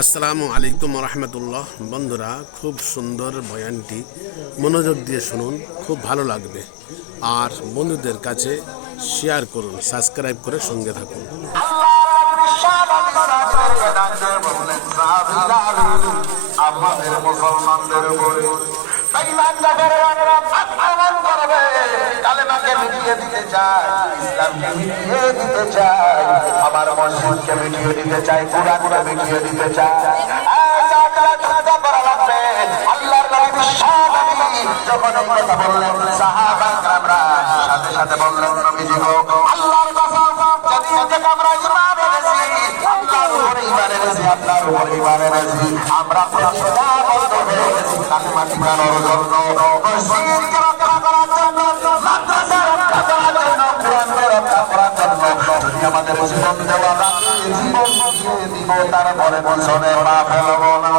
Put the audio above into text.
আসসালামু আলাইকুম রহমতুল্লাহ। বন্ধুরা, খুব সুন্দর বয়ানটি মনোযোগ দিয়ে শুনুন, খুব ভালো লাগবে। আর বন্ধুদের কাছে শেয়ার করুন, সাবস্ক্রাইব করে সঙ্গে থাকুন। আমাদের মুসলমানদের উপরে কালেমাকে মিটিয়ে দিতে চায়, ইসলামকে মিটিয়ে দিতে চায়, আমার মসজিদকে মিটিয়ে দিতে চায়, কুরআনকে মিটিয়ে দিতে চায়। আল্লাহর নবী যখন এই কথা বললেন, সাহাবারা সাথে সাথে বললেন, নবীজি গো, আল্লাহর কসম, যেদিন থেকে আমরা ঈমান এনেছি, আল্লাহর উপরে ঈমান এনেছি, আপনার উপরে ঈমান এনেছি, আমরা প্রতিজ্ঞা বদ্ধ হয়ে গেছি কালেমা টিকানোর জন্য, মসজিদকে রক্ষা করার জন্য, মাদ্রাসা রক্ষা করার জন্য, কুরআনকে রক্ষা করার জন্য। যদি আমাদের জীবন দেওয়া লাগে, জীবন দিয়ে দিব, তারপরে বছরে পা ফেলবো না।